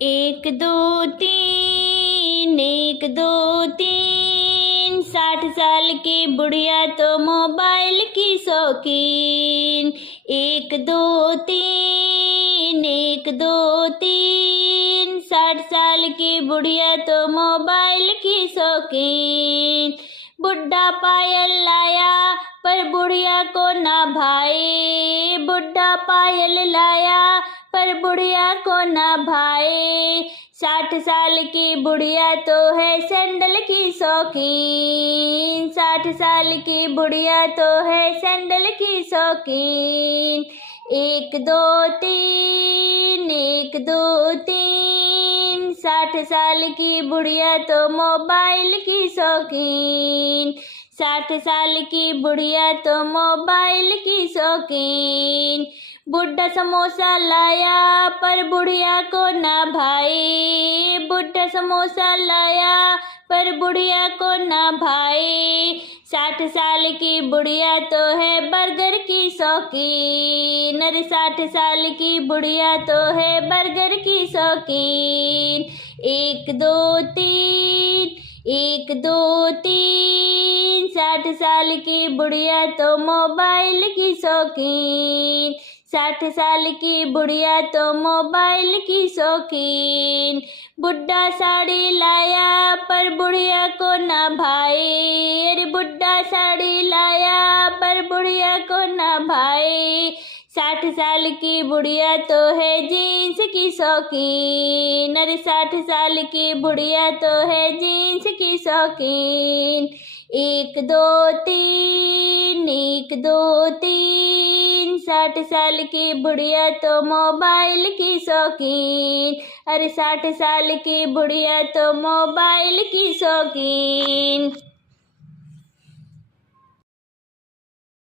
एक दो तीन, एक दो तीन, 60 साल की बुढ़िया तो मोबाइल की शौकीन। एक दो तीन, एक दो तीन, 60 साल की बुढ़िया तो मोबाइल की शौकीन। बुढ़ा पायल लाया पर बुढ़िया को ना भाई, बुढ़ा पायल लाया पर बुढ़िया को ना भाई। 60 साल की बुढ़िया तो है सैंडल की शौकीन, 60 साल की बुढ़िया तो है सैंडल की शौकीन। एक दो तीन, एक दो तीन, 60 साल की बुढ़िया तो मोबाइल की शौकीन, 60 साल की बुढ़िया तो मोबाइल की शौकीन। बुढ़ा समोसा लाया पर बुढ़िया को ना भाई, बुढ़ा समोसा लाया पर बुढ़िया को ना भाई। 60 साल की बुढ़िया तो है बर्गर की शौकीन, अरे 60 साल की बुढ़िया तो है बर्गर की शौकीन। एक दो तीन, एक दो तीन, 60 साल की बुढ़िया तो मोबाइल की शौकीन, 60 साल की बुढ़िया तो मोबाइल की शौकीन। बुढ़ा साड़ी लाया पर बुढ़िया को ना भाई, अरे बुढ़ा साड़ी लाया पर बुढ़िया को ना भाई। 60 साल की बुढ़िया तो है जीन्स की शौकीन, अरे 60 साल की बुढ़िया तो है जीन्स की शौकीन। एक दो तीन, एक दो तीन, 60 साल की बुढ़िया तो मोबाइल की शौकीन, अरे 60 साल की बुढ़िया तो मोबाइल की शौकीन।